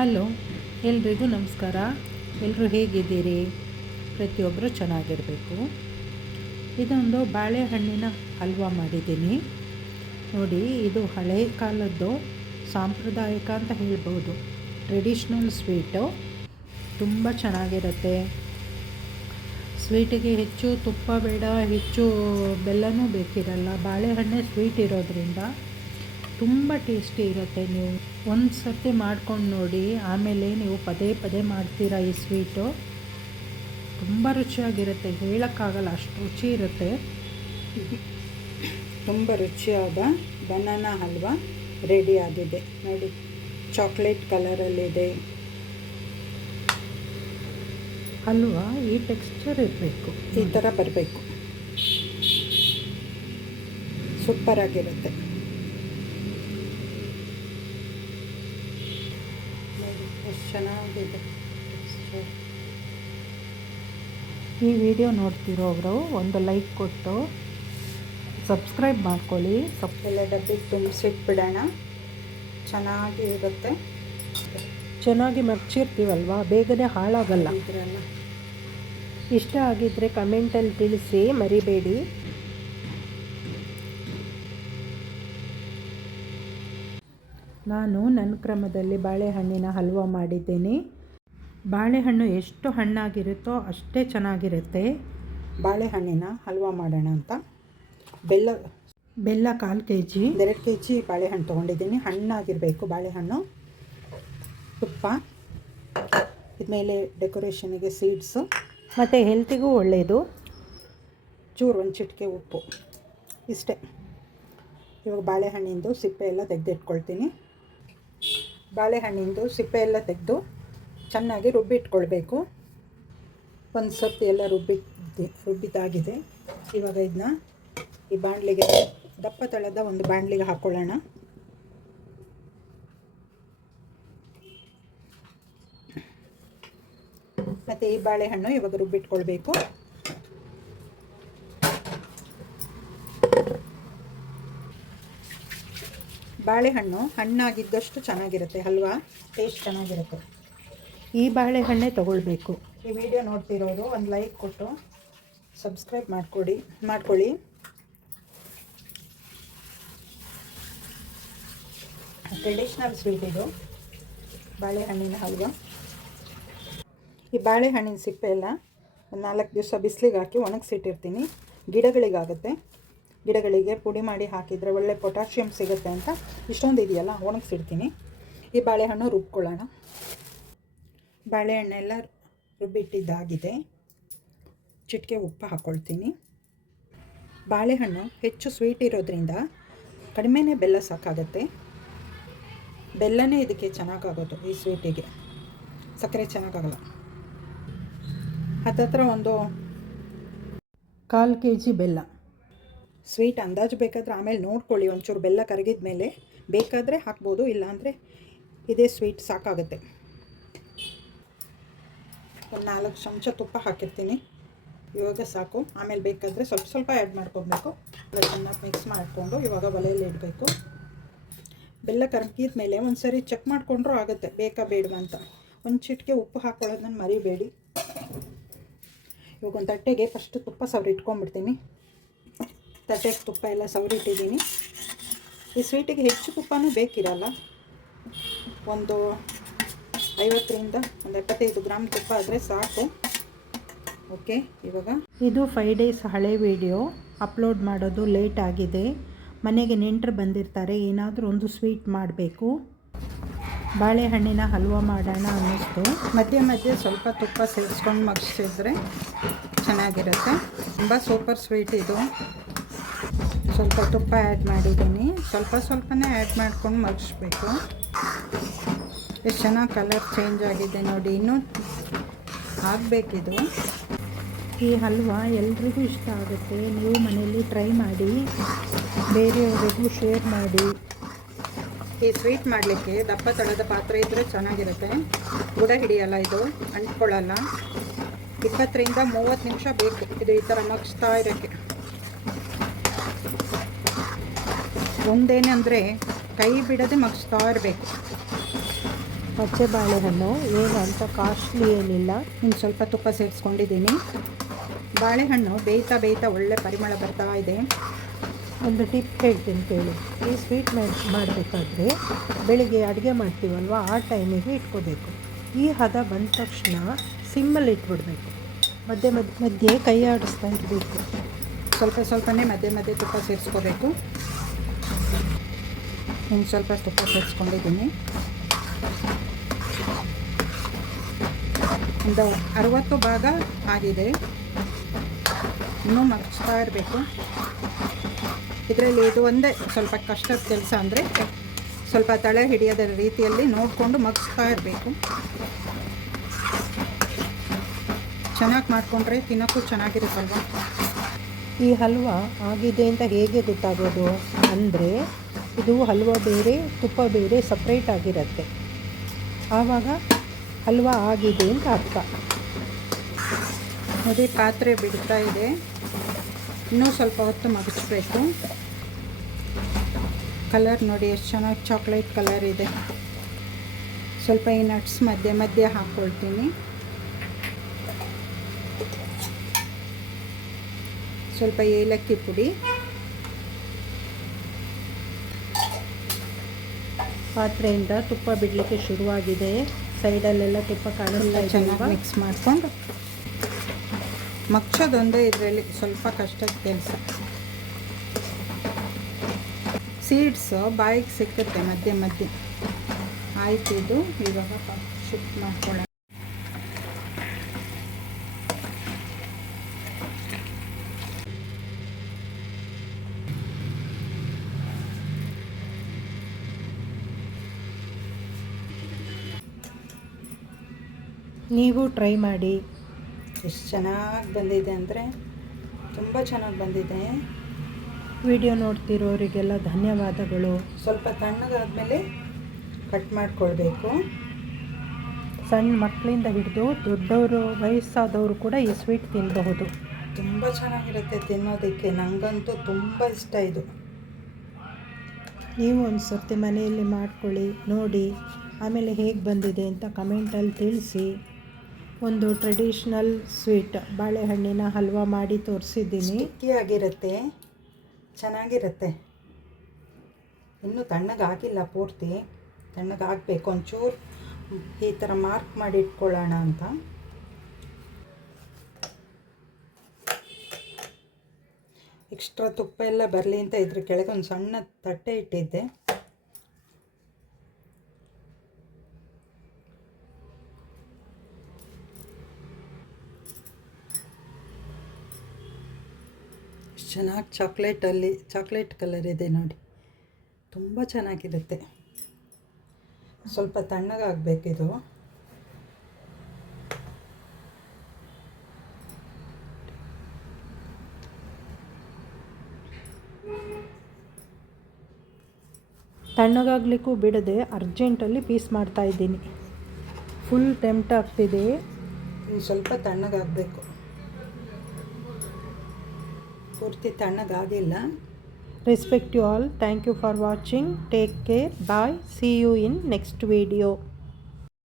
Hello, ಎಲ್ರಿಗೂ ನಮಸ್ಕಾರ. ಎಲ್ಲರೂ ಹೇಗಿದ್ದೀರಿ? ಪ್ರತಿಯೊಬ್ಬರು ಚೆನ್ನಾಗಿರಬೇಕು. ಇದೊಂದು ಬಾಳೆಹಣ್ಣಿನ ಹಲ್ವಾ ಮಾಡಿದ್ದೀನಿ ನೋಡಿ. ಇದು ಹಳೆ ಕಾಲದ್ದು ಸಾಂಪ್ರದಾಯಿಕ ಅಂತ ಹೇಳ್ಬೋದು. ಟ್ರೆಡಿಷ್ನಲ್ ಸ್ವೀಟು, ತುಂಬ ಚೆನ್ನಾಗಿರುತ್ತೆ. ಸ್ವೀಟಿಗೆ ಹೆಚ್ಚು ತುಪ್ಪ ಬೇಡ, ಹೆಚ್ಚು ಬೆಲ್ಲನೂ ಬೇಕಿರಲ್ಲ. ಬಾಳೆಹಣ್ಣೆ ಸ್ವೀಟ್ ಇರೋದ್ರಿಂದ ತುಂಬ ಟೇಸ್ಟಿ ಇರುತ್ತೆ. ನೀವು ಒಂದು ಸರ್ತಿ ಮಾಡ್ಕೊಂಡು ನೋಡಿ, ಆಮೇಲೆ ನೀವು ಪದೇ ಪದೇ ಮಾಡ್ತೀರಾ. ಈ ಸ್ವೀಟು ತುಂಬ ರುಚಿಯಾಗಿರುತ್ತೆ, ಹೇಳೋಕ್ಕಾಗಲ್ಲ ಅಷ್ಟು ರುಚಿ ಇರುತ್ತೆ. ತುಂಬ ರುಚಿಯಾದ ಬನಾನಾ ಹಲ್ವಾ ರೆಡಿ ಆಗಿದೆ ನೋಡಿ. ಚಾಕ್ಲೇಟ್ ಕಲರಲ್ಲಿದೆ. ಹಲ್ವಾ ಈ ಟೆಕ್ಸ್ಚರ್ ಇರಬೇಕು, ಈ ಥರ ಬರಬೇಕು. ಸೂಪರಾಗಿರುತ್ತೆ ನೋಡಿ, ಎಷ್ಟು ಚೆನ್ನಾಗಿದೆ. ಈ ವಿಡಿಯೋ ನೋಡ್ತಿರೋರು ಒಂದು ಲೈಕ್ ಕೊಟ್ಟು ಸಬ್ಸ್ಕ್ರೈಬ್ ಮಾಡ್ಕೊಳ್ಳಿ. ಎಲ್ಲ ಡಬ್ಬಿಗೆ ತುಂಬಿಸಿಟ್ಬಿಡೋಣ. ಚೆನ್ನಾಗಿ ಇರುತ್ತೆ. ಚೆನ್ನಾಗಿ ಮಗ್ಚಿರ್ತೀವಲ್ವ, ಬೇಗನೆ ಹಾಳಾಗಲ್ಲ. ಇದರಲ್ಲ ಇಷ್ಟ ಆಗಿದ್ದರೆ ಕಮೆಂಟಲ್ಲಿ ತಿಳಿಸಿ ಮರಿಬೇಡಿ. ನಾನು ನನ್ನ ಕ್ರಮದಲ್ಲಿ ಬಾಳೆಹಣ್ಣಿನ ಹಲ್ವಾ ಮಾಡಿದ್ದೀನಿ. ಬಾಳೆಹಣ್ಣು ಎಷ್ಟು ಹಣ್ಣಾಗಿರುತ್ತೋ ಅಷ್ಟೇ ಚೆನ್ನಾಗಿರುತ್ತೆ. ಬಾಳೆಹಣ್ಣಿನ ಹಲ್ವಾ ಮಾಡೋಣ ಅಂತ ಬೆಲ್ಲ 1/4 kg, 2 kg ಬಾಳೆಹಣ್ಣು ತೊಗೊಂಡಿದ್ದೀನಿ. ಹಣ್ಣಾಗಿರಬೇಕು ಬಾಳೆಹಣ್ಣು. ತುಪ್ಪ, ಇದ್ಮೇಲೆ ಡೆಕೋರೇಷನಿಗೆ ಸೀಡ್ಸು, ಮತ್ತು ಹೆಲ್ತಿಗೂ ಒಳ್ಳೆಯದು. ಚೂರು ಒಂದು ಚಿಟಿಕೆ ಉಪ್ಪು, ಇಷ್ಟೇ. ಇವಾಗ ಬಾಳೆಹಣ್ಣಿಂದು ಸಿಪ್ಪೆ ಎಲ್ಲ ತೆಗೆದಿಟ್ಕೊಳ್ತೀನಿ. ಬಾಳೆಹಣ್ಣಿಂದು ಸಿಪ್ಪೆ ಎಲ್ಲ ತೆಗೆದು ಚೆನ್ನಾಗಿ ರುಬ್ಬಿಟ್ಕೊಳ್ಬೇಕು. ಒಂದು ಸರ್ತಿ ಎಲ್ಲ ರುಬ್ಬಿದ್ದಾಗಿದೆ. ಇವಾಗ ಇದನ್ನ ಈ ಬಾಣಲಿಗೆ, ದಪ್ಪ ತಳದ ಒಂದು ಬಾಣಲಿಗೆ ಹಾಕ್ಕೊಳ್ಳೋಣ. ಮತ್ತು ಈ ಬಾಳೆಹಣ್ಣು ಇವಾಗ ರುಬ್ಬಿಟ್ಕೊಳ್ಬೇಕು. ಬಾಳೆಹಣ್ಣು ಹಣ್ಣಾಗಿದ್ದಷ್ಟು ಚೆನ್ನಾಗಿರುತ್ತೆ ಹಲ್ವಾ, ಟೇಸ್ಟ್ ಚೆನ್ನಾಗಿರುತ್ತೆ. ಈ ಬಾಳೆಹಣ್ಣೆ ತಗೊಳ್ಬೇಕು. ಈ ವಿಡಿಯೋ ನೋಡ್ತಿರೋರು ಒಂದು ಲೈಕ್ ಕೊಟ್ಟು ಸಬ್ಸ್ಕ್ರೈಬ್ ಮಾಡ್ಕೊಳ್ಳಿ. ಟ್ರೆಡಿಷ್ನಲ್ ಸ್ವೀಟ್ ಇದು, ಬಾಳೆಹಣ್ಣಿನ ಹಲ್ವಾ. ಈ ಬಾಳೆಹಣ್ಣಿನ ಸಿಪ್ಪೆ ಎಲ್ಲ ಒಂದು 4 ದಿವಸ ಬಿಸಿಲಿಗೆ ಹಾಕಿ ಒಣಗಿಸಿಟ್ಟಿರ್ತೀನಿ. ಗಿಡಗಳಿಗಾಗುತ್ತೆ. ಗಿಡಗಳಿಗೆ ಪುಡಿ ಮಾಡಿ ಹಾಕಿದರೆ ಒಳ್ಳೆ ಪೊಟ್ಯಾಷಿಯಮ್ ಸಿಗುತ್ತೆ ಅಂತ ಇಷ್ಟೊಂದು ಇದೆಯಲ್ಲ, ಒಣಗಿಸಿಡ್ತೀನಿ. ಈ ಬಾಳೆಹಣ್ಣು ರುಬ್ಕೊಳ್ಳೋಣ. ಬಾಳೆಹಣ್ಣೆಲ್ಲ ರುಬ್ಬಿಟ್ಟಿದ್ದಾಗಿದೆ. ಚಿಟಿಕೆ ಉಪ್ಪು ಹಾಕ್ಕೊಳ್ತೀನಿ. ಬಾಳೆಹಣ್ಣು ಹೆಚ್ಚು ಸ್ವೀಟ್ ಇರೋದ್ರಿಂದ ಕಡಿಮೆನೇ ಬೆಲ್ಲ ಸಾಕಾಗುತ್ತೆ. ಬೆಲ್ಲನೇ ಇದಕ್ಕೆ ಚೆನ್ನಾಗಾಗೋದು, ಈ ಸ್ವೀಟಿಗೆ. ಸಕ್ಕರೆ ಚೆನ್ನಾಗಾಗಲ್ಲ. ಹತ್ತತ್ರ ಒಂದು 1/4 kg ಬೆಲ್ಲ. ಸ್ವೀಟ್ ಅಂದಾಜು ಬೇಕಾದರೆ ಆಮೇಲೆ ನೋಡ್ಕೊಳ್ಳಿ. ಒಂಚೂರು ಬೆಲ್ಲ ಕರಗಿದ ಮೇಲೆ ಬೇಕಾದರೆ ಹಾಕ್ಬೋದು, ಇಲ್ಲಾಂದರೆ ಇದೇ ಸ್ವೀಟ್ ಸಾಕಾಗುತ್ತೆ. ಒಂದು 4 ಚಮಚ ತುಪ್ಪ ಹಾಕಿರ್ತೀನಿ. ಇವಾಗ ಸಾಕು. ಆಮೇಲೆ ಬೇಕಾದರೆ ಸ್ವಲ್ಪ ಆ್ಯಡ್ ಮಾಡ್ಕೊಬೇಕು. ಚೆನ್ನಾಗಿ ಮಿಕ್ಸ್ ಮಾಡಿಕೊಂಡು ಇವಾಗ ಒಲೆಯಲ್ಲಿ ಇಡಬೇಕು. ಬೆಲ್ಲ ಕರಗಿದ ಮೇಲೆ ಒಂದು ಸರಿ ಚೆಕ್ ಮಾಡಿಕೊಂಡ್ರೂ ಆಗುತ್ತೆ, ಬೇಕಾ ಬೇಡವಾ ಅಂತ. ಒಂದು ಚಿಟಿಕೆ ಉಪ್ಪು ಹಾಕ್ಕೊಳ್ಳೋದನ್ನ ಮರಿಬೇಡಿ. ಇವಾಗ ಒಂದು ತಟ್ಟೆಗೆ ಫಸ್ಟ್ ತುಪ್ಪ ಸವರಿಟ್ಕೊಂಡ್ಬಿಡ್ತೀನಿ. ತಟ್ಟೆಗೆ ತುಪ್ಪ ಎಲ್ಲ ಸವರಿಟ್ಟಿದ್ದೀನಿ. ಈ ಸ್ವೀಟಿಗೆ ಹೆಚ್ಚು ತುಪ್ಪನೂ ಬೇಕಿರಲ್ಲ. ಒಂದು 50ರಿಂದ 75 ಗ್ರಾಮ್ ತುಪ್ಪ ಆದರೆ ಸಾಕು. ಓಕೆ, ಇವಾಗ ಇದು 5 days ಹಳೆ ವಿಡಿಯೋ. ಅಪ್ಲೋಡ್ ಮಾಡೋದು ಲೇಟ್ ಆಗಿದೆ. ಮನೆಗೆ ನೆಂಟರು ಬಂದಿರ್ತಾರೆ, ಏನಾದರೂ ಒಂದು ಸ್ವೀಟ್ ಮಾಡಬೇಕು. ಬಾಳೆಹಣ್ಣಿನ ಹಲ್ವಾ ಮಾಡೋಣ ಅನ್ನಿಸ್ತು. ಮಧ್ಯೆ ಸ್ವಲ್ಪ ತುಪ್ಪ ಸೇರಿಸ್ಕೊಂಡು ಮಗ್ಸಿದ್ರೆ ಚೆನ್ನಾಗಿರುತ್ತೆ. ತುಂಬ ಸೂಪರ್ ಸ್ವೀಟ್ ಇದು. ಸ್ವಲ್ಪ ತುಪ್ಪ ಆ್ಯಡ್ ಮಾಡಿದ್ದೀನಿ. ಸ್ವಲ್ಪನೇ ಆ್ಯಡ್ ಮಾಡ್ಕೊಂಡು ಮಗ್ಸ್ಬೇಕು. ಎಷ್ಟು ಚೆನ್ನಾಗಿ ಕಲರ್ ಚೇಂಜ್ ಆಗಿದೆ ನೋಡಿ. ಇನ್ನೂ ಆಗಬೇಕಿದು. ಈ ಹಲ್ವಾ ಎಲ್ರಿಗೂ ಇಷ್ಟ ಆಗುತ್ತೆ. ನೀವು ಮನೆಯಲ್ಲಿ ಟ್ರೈ ಮಾಡಿ, ಬೇರೆಯವರಿಗೂ ಶೇರ್ ಮಾಡಿ. ಈ ಸ್ವೀಟ್ ಮಾಡಲಿಕ್ಕೆ ದಪ್ಪ ತಳದ ಪಾತ್ರೆ ಇದ್ದರೆ ಚೆನ್ನಾಗಿರುತ್ತೆ. ಬುಡ ಹಿಡಿಯಲ್ಲ, ಇದು ಅಂಟ್ಕೊಳ್ಳಲ್ಲ. 20ರಿಂದ 30 ನಿಮಿಷ ಬೇಕು ಇದು ಈ ಥರ ಮಗ್ಸ್ತಾ ಇರೋಕ್ಕೆ. ಒಂದೇನೆಂದರೆ ಕೈ ಬಿಡದೆ ಮಗ್ಸ್ತಾ ಇರಬೇಕು. ಪಚ್ಚೆ ಬಾಳೆಹಣ್ಣು ಏನು ಅಂತ ಕಾಸ್ಟ್ಲಿ ಏನಿಲ್ಲ. ಇನ್ನು ಸ್ವಲ್ಪ ತುಪ್ಪ ಸೇರಿಸ್ಕೊಂಡಿದ್ದೀನಿ. ಬಾಳೆಹಣ್ಣು ಬೇಯ್ತಾ ಒಳ್ಳೆ ಪರಿಮಳ ಬರ್ತಾ ಇದೆ. ಒಂದು ಟಿಪ್ ಹೇಳ್ತೀನಿ ಕೇಳಿ. ಈ ಸ್ವೀಟ್ ಮಾಡಬೇಕಾದ್ರೆ ಬೆಳಿಗ್ಗೆ ಅಡುಗೆ ಮಾಡ್ತೀವಲ್ವ, ಆ ಟೈಮಿಗೆ ಇಟ್ಕೋಬೇಕು. ಈ ಹದ ಬಂದ ತಕ್ಷಣ ಸಿಮ್ಮಲ್ಲಿ ಇಟ್ಬಿಡ್ಬೇಕು. ಮಧ್ಯೆ ಕೈ ಆಡಿಸ್ತಾ ಇರಬೇಕು. ಸ್ವಲ್ಪನೇ ಮಧ್ಯೆ ತುಪ್ಪ ಸೇರಿಸ್ಕೋಬೇಕು. ಇನ್ನು ಸ್ವಲ್ಪ ತುಪ್ಪ ಸೇರಿಸ್ಕೊಂಡಿದ್ದೀನಿ. ಒಂದು 60 ಭಾಗ ಆಗಿದೆ. ಇನ್ನೂ ಮಗ್ಸ್ತಾ ಇರಬೇಕು. ಇದರಲ್ಲಿ ಇದು ಒಂದೇ ಸ್ವಲ್ಪ ಕಷ್ಟದ ಕೆಲಸ, ಅಂದರೆ ಸ್ವಲ್ಪ ತಳೆ ಹಿಡಿಯೋದ ರೀತಿಯಲ್ಲಿ ನೋಡಿಕೊಂಡು ಮಗ್ಸ್ತಾ ಇರಬೇಕು. ಚೆನ್ನಾಗಿ ಮಾಡಿಕೊಂಡ್ರೆ ತಿನ್ನೋಕ್ಕೂ ಚೆನ್ನಾಗಿರುತ್ತಲ್ವ. ಈ ಹಲ್ವಾ ಆಗಿದೆ ಅಂತ ಹೇಗೆ ಗೊತ್ತಾಗೋದು ಅಂದರೆ, ಇದು ಹಲ್ವಾ ಬೇರೆ ತುಪ್ಪ ಬೇರೆ ಸಪ್ರೇಟ್ ಆಗಿರುತ್ತೆ. ಆವಾಗ ಹಲ್ವಾ ಆಗಿದೆ ಅಂತ ಅರ್ಥ. ನೋಡಿ, ಪಾತ್ರೆ ಬಿಡ್ತಾ ಇದೆ. ಇನ್ನೂ ಸ್ವಲ್ಪ ಹೊತ್ತು ಮಗಿಸ್ಬೇಕು. ಕಲರ್ ನೋಡಿ ಎಷ್ಟು ಚೆನ್ನಾಗಿ ಚಾಕ್ಲೇಟ್ ಕಲರ್ ಇದೆ. ಸ್ವಲ್ಪ ಈ ನಟ್ಸ್ ಮಧ್ಯೆ ಹಾಕ್ಕೊಳ್ತೀನಿ. ಸ್ವಲ್ಪ ಏಲಕ್ಕಿ ಪುಡಿ. ಪಾತ್ರೆಯಿಂದ ತುಪ್ಪ ಬಿಡಲಿಕ್ಕೆ ಶುರುವಾಗಿದೆ. ಸೈಡಲ್ಲೆಲ್ಲ ತುಪ್ಪ ಕಾಣಿಸ್ತಾ ಇದೆ. ಚೆನ್ನಾಗಿ ಮಿಕ್ಸ್ ಮಾಡಿಕೊಂಡು ಮಗ್ಚೋದೊಂದೇ ಇದರಲ್ಲಿ ಸ್ವಲ್ಪ ಕಷ್ಟದ ಕೆಲಸ. ಸೀಡ್ಸ್ ಬಾಯಿಗೆ ಸಿಕ್ಕುತ್ತೆ ಮಧ್ಯೆ. ಆಯ್ತು, ಇದು ಇವಾಗ ಶಿಫ್ಟ್ ಮಾಡ್ಕೊಳ್ಳೋಣ. ನೀವು ಟ್ರೈ ಮಾಡಿ. ಎಷ್ಟು ಚೆನ್ನಾಗಿ ಬಂದಿದೆ ಅಂದರೆ ತುಂಬ ಚೆನ್ನಾಗಿ ಬಂದಿದೆ. ವಿಡಿಯೋ ನೋಡ್ತಿರೋರಿಗೆಲ್ಲ ಧನ್ಯವಾದಗಳು. ಸ್ವಲ್ಪ ತಣ್ಣಗಾದ್ಮೇಲೆ ಕಟ್ ಮಾಡ್ಕೊಳ್ಬೇಕು. ಸಣ್ಣ ಮಕ್ಕಳಿಂದ ಹಿಡಿದು ದೊಡ್ಡವರು ವಯಸ್ಸಾದವರು ಕೂಡ ಈ ಸ್ವೀಟ್ ತಿನ್ನಬಹುದು. ತುಂಬ ಚೆನ್ನಾಗಿರುತ್ತೆ ತಿನ್ನೋದಕ್ಕೆ. ನನಗಂತೂ ತುಂಬ ಇಷ್ಟ ಇದು. ನೀವು ಒಂದು ಸರ್ತಿ ಮನೆಯಲ್ಲಿ ಮಾಡ್ಕೊಳ್ಳಿ, ನೋಡಿ, ಆಮೇಲೆ ಹೇಗೆ ಬಂದಿದೆ ಅಂತ ಕಮೆಂಟಲ್ಲಿ ತಿಳಿಸಿ. ಒಂದು ಟ್ರೆಡಿಷ್ನಲ್ ಸ್ವೀಟ್ ಬಾಳೆಹಣ್ಣಿನ ಹಲ್ವಾ ಮಾಡಿ ತೋರಿಸಿದ್ದೀನಿ. ಸ್ಟಿಕ್ಕಿಯಾಗಿರುತ್ತೆ, ಚೆನ್ನಾಗಿರುತ್ತೆ. ಇನ್ನೂ ತಣ್ಣಗಾಗಿಲ್ಲ ಪೂರ್ತಿ, ತಣ್ಣಗಾಗಬೇಕು. ಒಂಚೂರು ಈ ಥರ ಮಾರ್ಕ್ ಮಾಡಿ ಇಟ್ಕೊಳ್ಳೋಣ ಅಂತ. ಎಕ್ಸ್ಟ್ರಾ ತುಪ್ಪ ಎಲ್ಲ ಬರಲಿ ಅಂತ ಇದ್ರ ಕೆಳಗೆ ಒಂದು ಸಣ್ಣ ತಟ್ಟೆ ಇಟ್ಟಿದ್ದೆ. ಚೆನ್ನಾಗಿ ಚಾಕ್ಲೇಟ್ ಕಲರ್ ಇದೆ ನೋಡಿ, ತುಂಬ ಚೆನ್ನಾಗಿರುತ್ತೆ. ಸ್ವಲ್ಪ ತಣ್ಣಗಾಗಬೇಕಿದು. ತಣ್ಣಗಾಗಲಿಕ್ಕೂ ಬಿಡದೆ ಅರ್ಜೆಂಟಲ್ಲಿ ಪೀಸ್ ಮಾಡ್ತಾ ಇದ್ದೀನಿ. ಫುಲ್ ಟೆಂಪ್ಟ್ ಆಗ್ತಿದೆ. ಇನ್ನು ಸ್ವಲ್ಪ ತಣ್ಣಗಾಗಬೇಕು, ಪೂರ್ತಿ ತಣ್ಣಗಾಗಿಲ್ಲ. Respect you all. Thank you for watching. Take care. Bye. See you in next video.